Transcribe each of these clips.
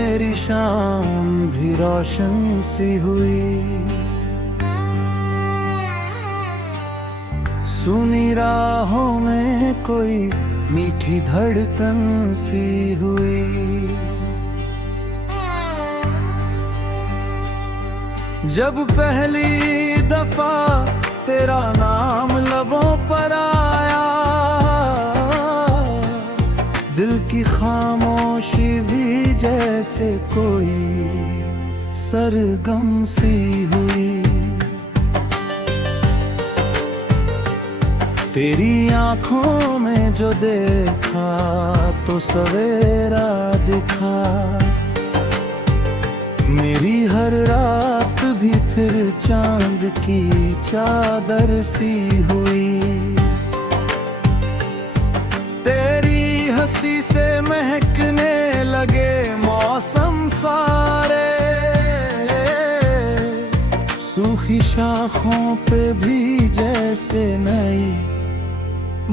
मेरी शाम भी रोशन सी हुई। सुनी राहों में कोई मीठी धड़कन सी हुई। जब पहली दफा तेरा नाम लबों पर आया, दिल की खामोशी भी जैसे कोई सरगम सी हुई। तेरी आंखों में जो देखा तो सवेरा दिखा। मेरी हर रात भी फिर चांद की चादर सी हुई। तेरी हंसी से महकने लगे मौसम सारे, सूखी शाखों पे भी जैसे नई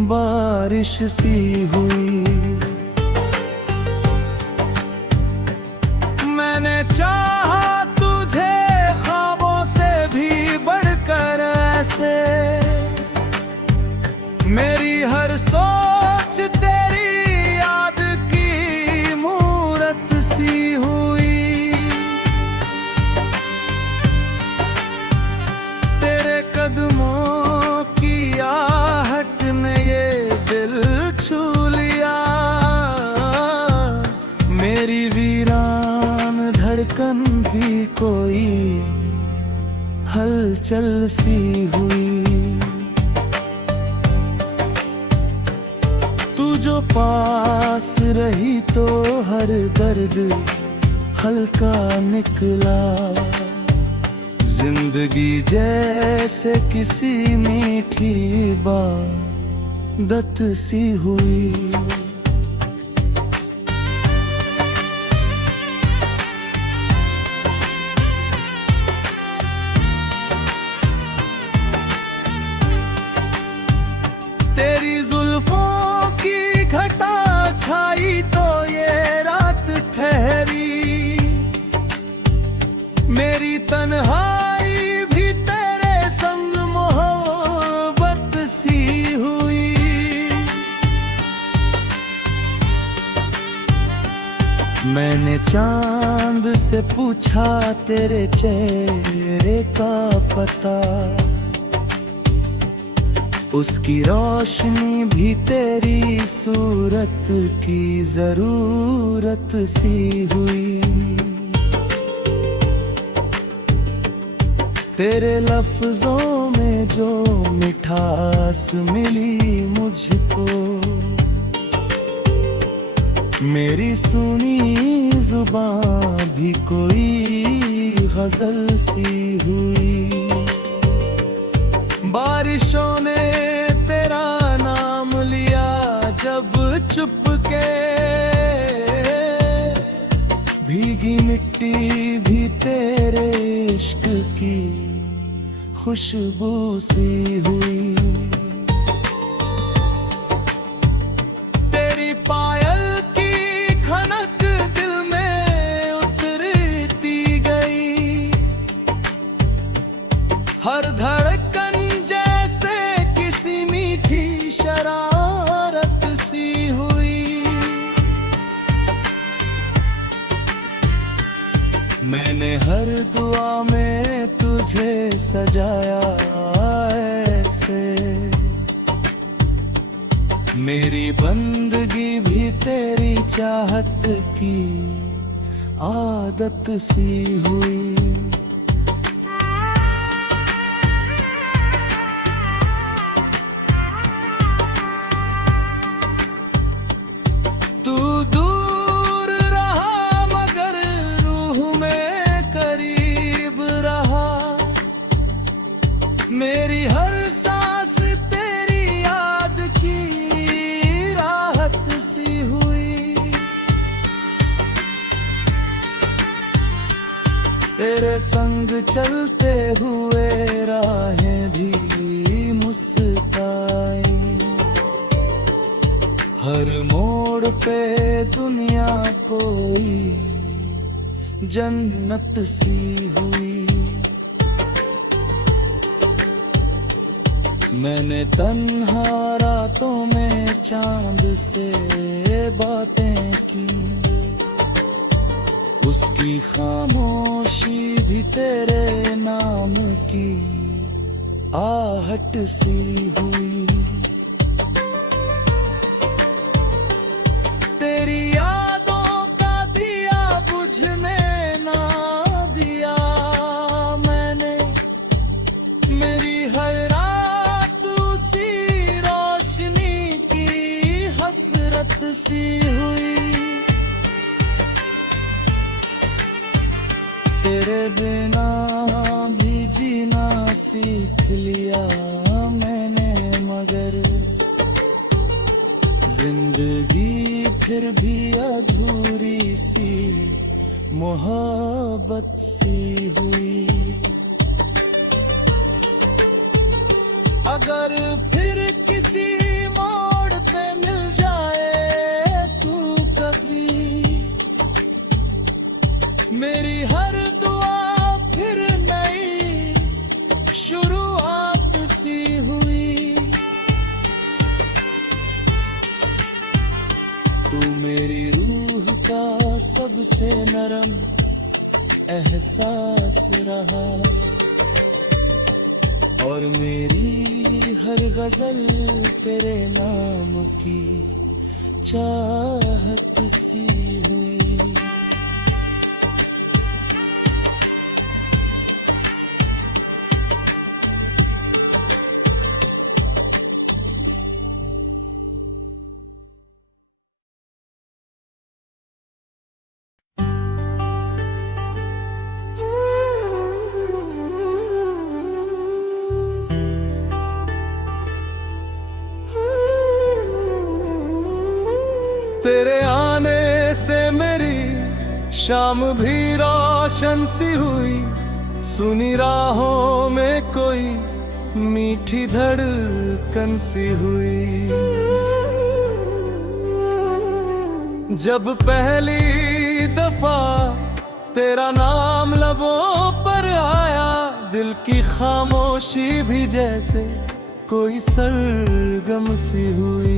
बारिश सी हुई। मैंने चाहा तुझे ख्वाबों से भी बढ़कर ऐसे, मेरी हर सोच तेरी याद की मूरत सी हुई। तेरे कदमों की आहट ने ये दिल छू लिया। मेरी वीरान धड़कन भी कोई हलचल सी हुई। तू जो पास रही तो हर दर्द हल्का निकला। जिंदगी जैसे किसी मीठी इबादत सी हुई। तेरी जुल्फों की घटा छाई तो ये रात ठहरी। मेरी तन्हाई भी तेरे संग मोहब्बत सी हुई। मैंने चांद से पूछा तेरे चेहरे का पता। उसकी रोशनी भी तेरी सूरत की जरूरत सी हुई। तेरे लफ्जों में जो मिठास मिली मुझको, मेरी सुनी जुबान भी कोई गजल सी हुई। बारिशों ने तेरा नाम लिया जब चुपके, भीगी मिट्टी भी तेरे इश्क की खुशबू सी हुई। तेरी पायल की खनक दिल में उतरती गई। हर धड़कन जैसे किसी मीठी शरारत सी हुई। मैंने हर दुआ में तुझे सजाया ऐसे, मेरी बंदगी भी तेरी चाहत की आदत सी हुई। तू दूर रहा मगर रूह में करीब रहा। मेरी हर सांस तेरी याद की राहत सी हुई। तेरे संग चलते हुए राहें भी मुस्काई। हर मोड़ पे दुनिया कोई जन्नत सी हुई। मैंने तन्हा रातों में चांद से बातें की, उसकी खामोशी भी तेरे नाम की आहट सी हुई। तेरी यादों का दिया बुझने ना दिया मैंने, मेरी हर रात उसी रोशनी की हसरत सी हुई। तेरे बिना भी जीना सीख लिया मैंने, मगर जिंदगी फिर भी अधूरी सी मोहब्बत सी हुई। अगर फिर किसी मोड़ पे मिल जाए तू कभी, मेरी हर दुआ फिर नई शुरुआत सी हुई। तू मेरी रूह का सबसे नरम एहसास रहा, और मेरी हर गजल तेरे नाम की चाहत सी हुई। तेरे आने से मेरी शाम भी रोशन सी हुई, सुनी राहों में कोई मीठी धड़कन सी हुई। जब पहली दफा तेरा नाम लबों पर आया, दिल की खामोशी भी जैसे कोई सरगम सी हुई।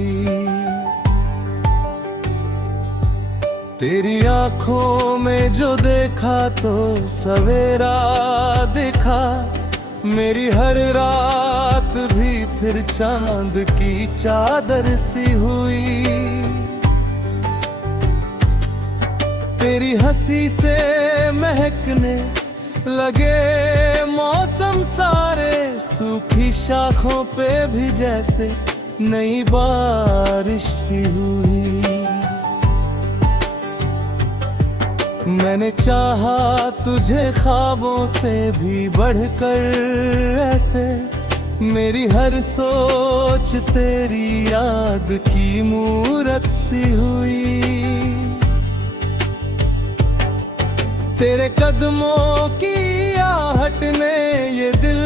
तेरी आंखों में जो देखा तो सवेरा दिखा, मेरी हर रात भी फिर चांद की चादर सी हुई। तेरी हंसी से महकने लगे मौसम सारे, सूखी शाखों पे भी जैसे नई बारिश सी हुई। मैंने चाहा तुझे ख्वाबों से भी बढ़कर ऐसे, मेरी हर सोच तेरी याद की मूरत सी हुई। तेरे कदमों की आहट ने ये दिल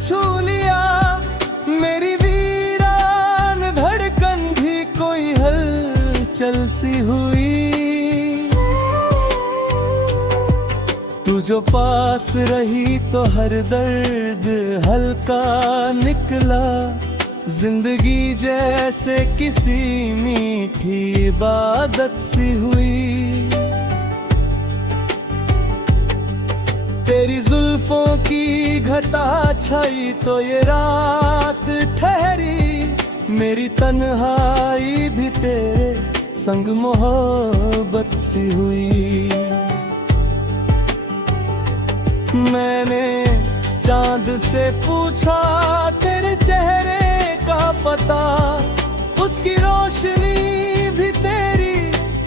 छू लिया, मेरी वीरान धड़कन भी कोई हलचल सी हुई। तू जो पास रही तो हर दर्द हल्का निकला, जिंदगी जैसे किसी मीठी इबादत सी हुई। तेरी जुल्फों की घटा छाई तो ये रात ठहरी, मेरी तन्हाई भी तेरे संग मोहब्बत सी हुई। मैंने चांद से पूछा तेरे चेहरे का पता, उसकी रोशनी भी तेरी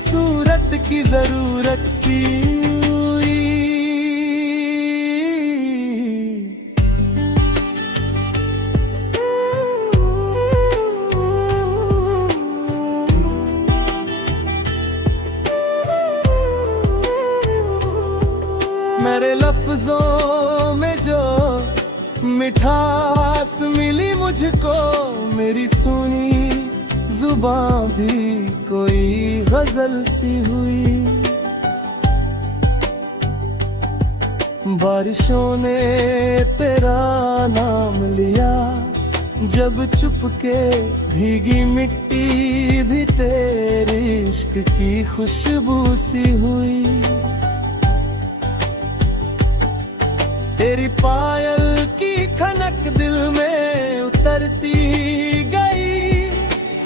सूरत की जरूरत सी हुई। मेरे लफ्जों में जो मिठास मिली मुझको, मेरी सुनी जुबां भी कोई गजल सी हुई। बारिशों ने तेरा नाम लिया, जब चुपके भीगी मिट्टी भी तेरे इश्क की खुशबू सी हुई। तेरी पायल की खनक दिल में उतरती गई,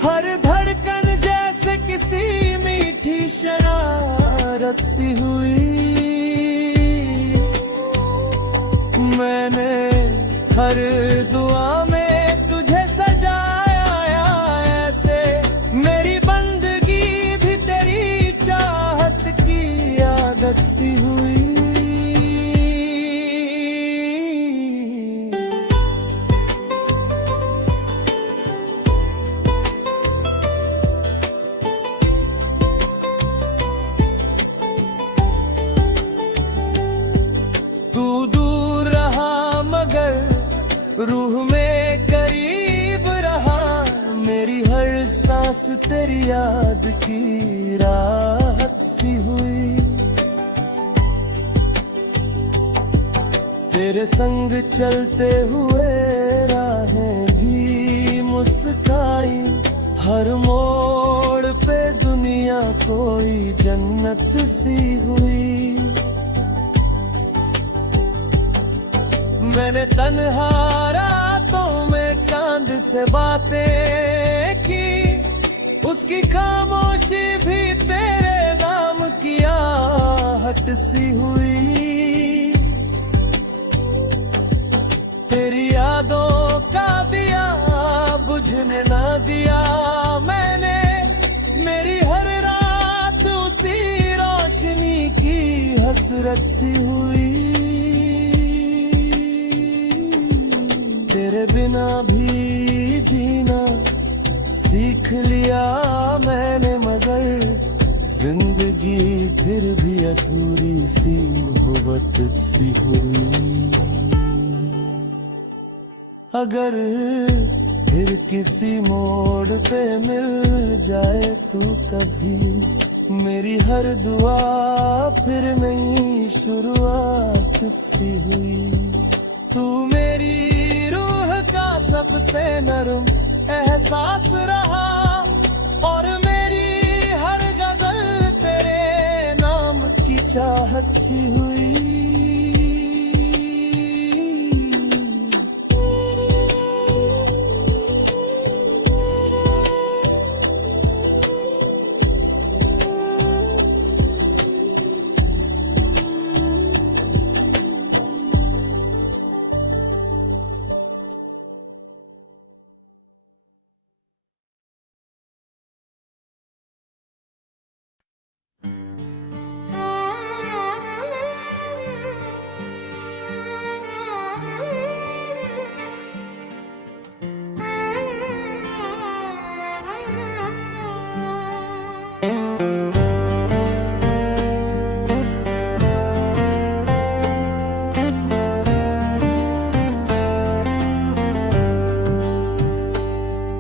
हर धड़कन जैसे किसी मीठी शरारत सी हुई। मैंने हर दुआ में तुझे सजाया ऐसे, मेरी बंदगी भी तेरी चाहत की आदत सी हुई। रूह में करीब रहा, मेरी हर सांस तेरी याद की राहत सी हुई। तेरे संग चलते हुए राहें भी मुस्काई, हर मोड़ पे दुनिया कोई जन्नत सी हुई। मैंने तन्हा रातों में चांद से बातें की, उसकी खामोशी भी तेरे नाम की आहट सी हुई। तेरी यादों का दिया बुझने ना दिया मैंने, मेरी हर रात उसी रोशनी की हसरत सी हुई। तेरे बिना भी जीना सीख लिया मैंने, मगर जिंदगी फिर भी अधूरी सी मोहब्बत सी हुई। अगर फिर किसी मोड़ पे मिल जाए तू कभी, मेरी हर दुआ फिर नई शुरुआत सी हुई। तू मेरी सबसे नरम एहसास रहा, और मेरी हर गजल तेरे नाम की चाहत सी हुई।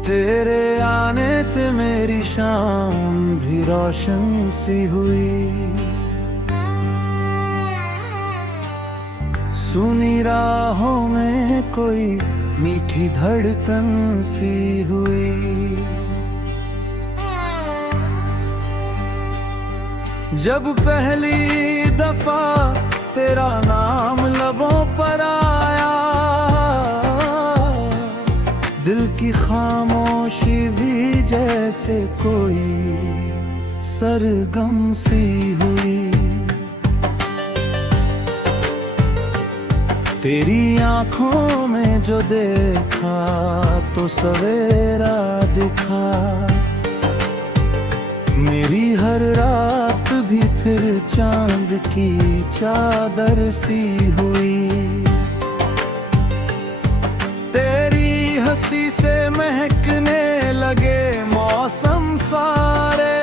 तेरे आने से मेरी शाम भी रोशन सी हुई। सुनी राहों में कोई मीठी धड़कन सी हुई। जब पहली दफा तेरा नाम लबों पर आया, दिल की खामोशी भी जैसे कोई सरगम सी हुई। तेरी आंखों में जो देखा तो सवेरा दिखा, मेरी हर रात भी फिर चांद की चादर सी हुई। हंसी से महकने लगे मौसम सारे,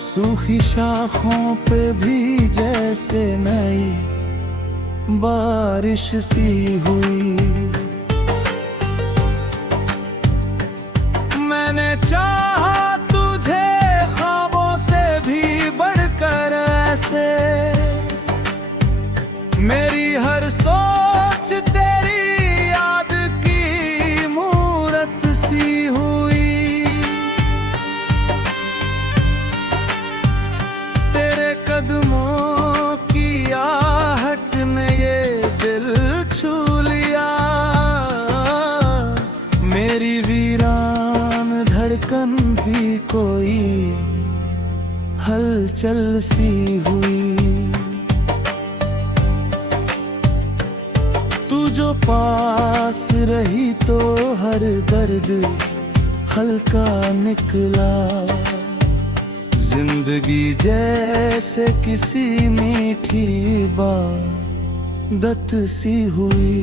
सूखी शाखों पे भी जैसे नई बारिश सी हुई। मैंने चाहा तुझे ख्वाबों से भी बढ़कर ऐसे, कोई हलचल सी हुई। तू जो पास रही तो हर दर्द हल्का निकला। जिंदगी जैसे किसी मीठी इबादत सी हुई।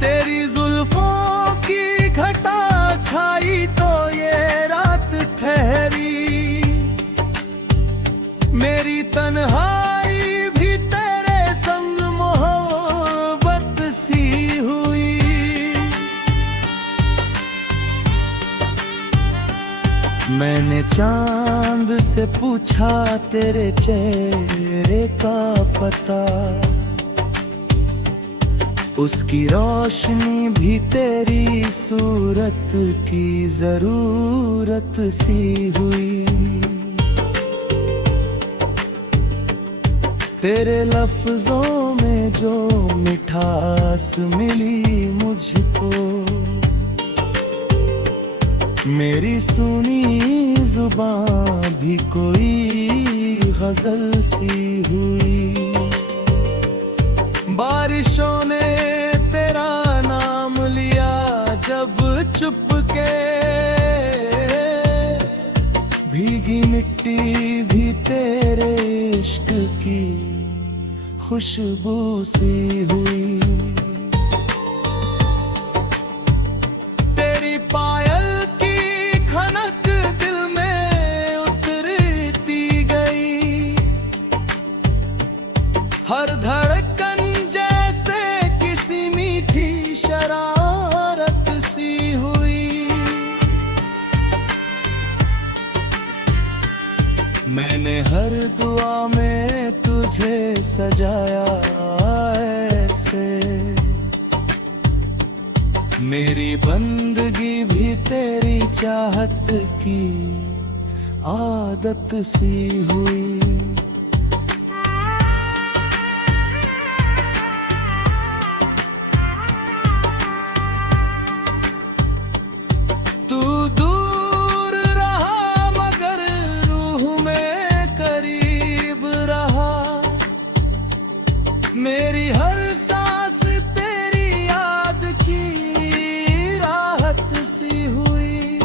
तेरी जुल्फों की घटा छाई तो ये रात ठहरी। मेरी तन्हाई भी तेरे संग मोहब्बत सी हुई। मैंने चांद से पूछा तेरे चेहरे का पता। उसकी रोशनी भी तेरी सूरत की जरूरत सी हुई। तेरे लफ्जों में जो मिठास मिली मुझको, मेरी सुनी जुबान भी कोई गजल सी हुई। बारिशों ने तेरा नाम लिया जब चुपके, भीगी मिट्टी भी तेरे इश्क की खुशबू सी हुई। तेरी पायल की खनक दिल में उतरती गई। हर धड़कन शरारत सी हुई। मैंने हर दुआ में तुझे सजाया ऐसे। मेरी बंदगी भी तेरी चाहत की आदत सी हुई। तू दूर रहा मगर रूह में करीब रहा। मेरी हर सांस तेरी याद की राहत सी हुई।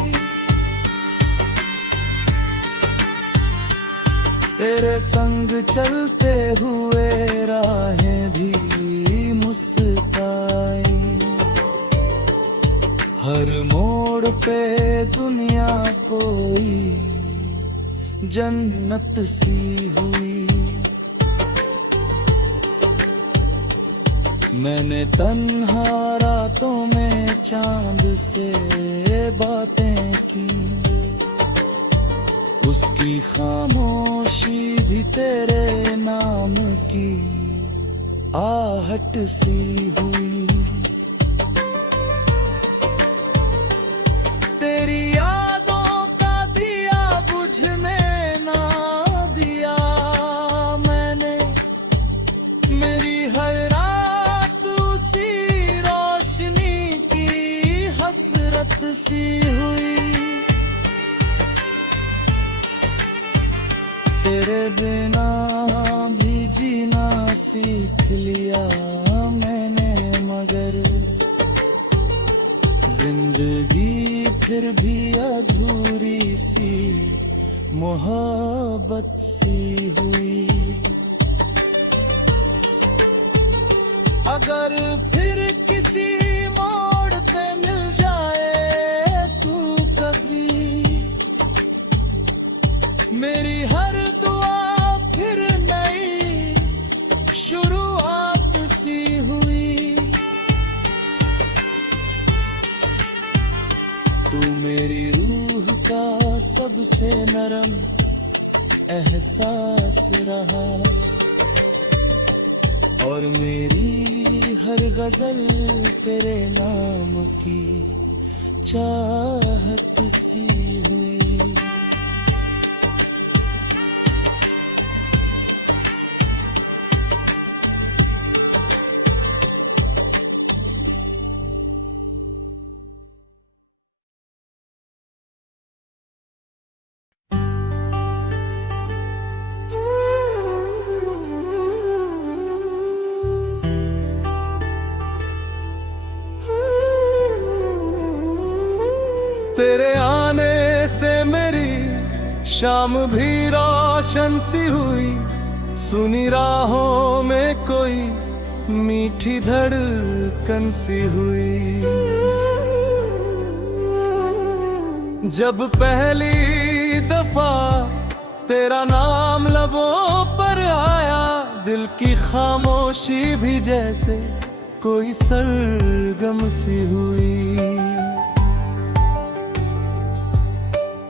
तेरे संग चलते हुए राहें भी मुस्काई। हर मोड़ पे दुनिया कोई जन्नत सी हुई। मैंने तन्हा रातों में चांद से बातें की। उसकी खामोशी भी तेरे नाम की आहट सी हुई। तेरी यादों का दिया बुझने ना दिया मैंने। मेरी हर रात उसी रोशनी की हसरत सी हुई। तेरे बिना भी जीना सीख लिया मैंने मगर जिंदगी फिर भी अधूरी सी मोहब्बत सी हुई। अगर फिर किसी मोड़ पे मिल जाए तू कभी, मेरी हर दुआ फिर नई शुरुआत सी हुई। तू मेरी रूह का सबसे नरम एहसास रहा और मेरी हर गजल तेरे नाम की चाहत सी हुई। से मेरी शाम भी रोशन सी हुई, सुनी राहों में कोई मीठी धड़कन सी हुई। जब पहली दफा तेरा नाम लबों पर आया, दिल की खामोशी भी जैसे कोई सरगम सी हुई।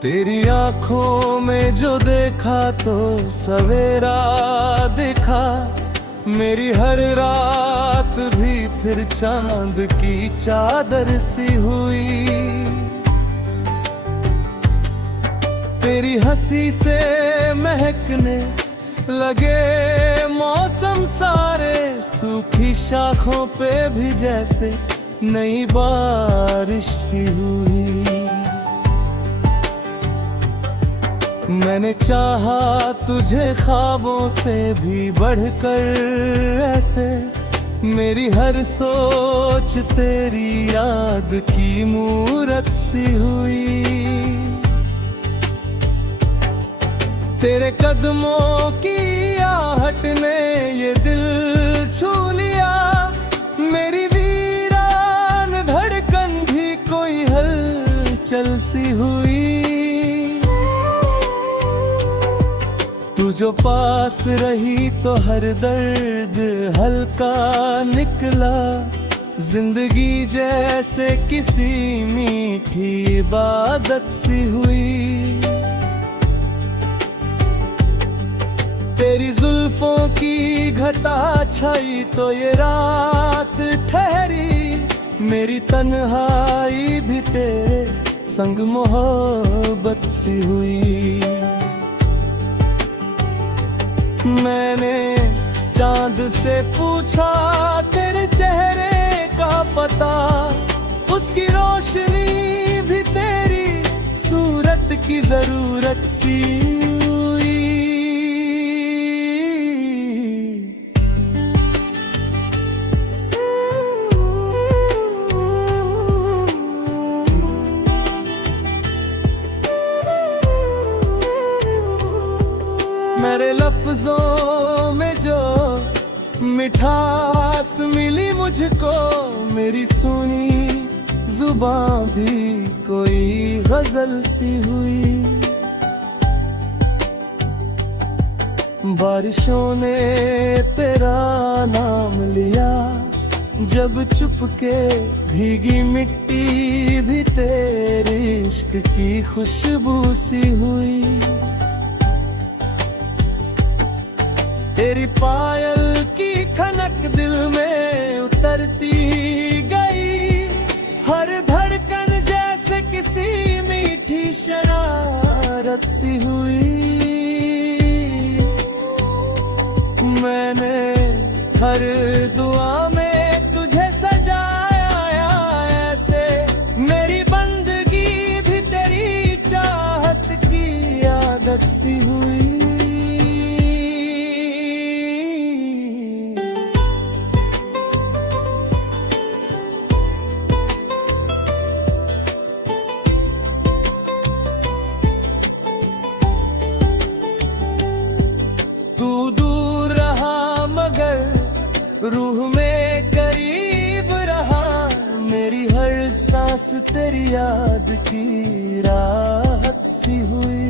तेरी आंखों में जो देखा तो सवेरा दिखा, मेरी हर रात भी फिर चांद की चादर सी हुई। तेरी हंसी से महकने लगे मौसम सारे, सूखी शाखों पे भी जैसे नई बारिश सी हुई। मैंने चाहा तुझे ख्वाबों से भी बढ़कर ऐसे, मेरी हर सोच तेरी याद की मूरत सी हुई। तेरे कदमों की आहट ने ये दिल छू लिया, मेरी वीरान धड़कन भी कोई हलचल सी हुई। तू जो पास रही तो हर दर्द हल्का निकला, जिंदगी जैसे किसी मीठी इबादत सी हुई। तेरी जुल्फों की घटा छाई तो ये रात ठहरी, मेरी तन्हाई भी तेरे संग मोहब्बत सी हुई। मैंने चांद से पूछा तेरे चेहरे का पता, उसकी रोशनी भी तेरी सूरत की जरूरत सी हुई। मेरे लफ्जों में जो मिठास मिली मुझको, मेरी सुनी जुबां भी कोई गजल सी हुई। बारिशों ने तेरा नाम लिया, जब चुपके भीगी मिट्टी भी तेरे इश्क की खुशबू सी हुई। तेरी पायल की खनक दिल में उतरती गई, हर धड़कन जैसे किसी मीठी शरारत सी हुई। मैंने हर दुआ में तुझे सजाया ऐसे, मेरी बंदगी भी तेरी चाहत की आदत सी हुई। रूह में करीब रहा, मेरी हर सांस तेरी याद की राहत सी हुई।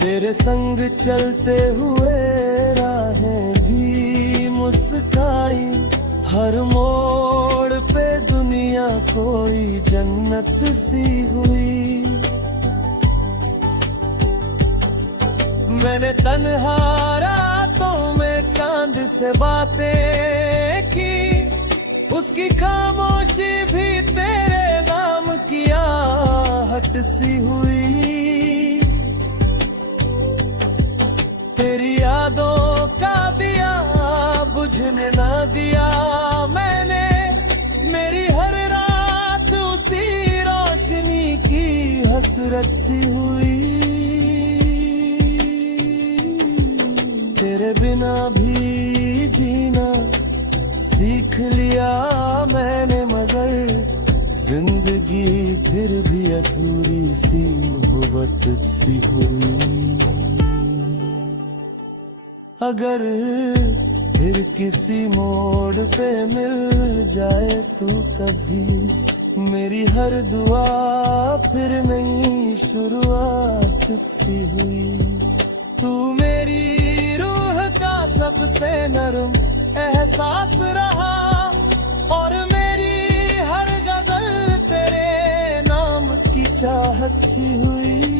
तेरे संग चलते हुए राहें भी मुस्काई, हर मोड़ पे दुनिया कोई जन्नत सी हुई। मैंने तन्हा रातों में चांद से बातें की, उसकी खामोशी भी तेरे नाम की आहट सी हुई। तेरी यादों का दिया बुझने ना दिया मैंने, मेरी हर रात उसी रोशनी की हसरत सी हुई। तेरे बिना भी जीना सीख लिया मैंने, मगर जिंदगी फिर भी अधूरी सी मोहब्बत सी हुई। अगर फिर किसी मोड़ पे मिल जाए तू कभी, मेरी हर दुआ फिर नई शुरुआत सी हुई। तू मेरी रूह का सबसे नरम एहसास रहा, और मेरी हर गजल तेरे नाम की चाहत सी हुई।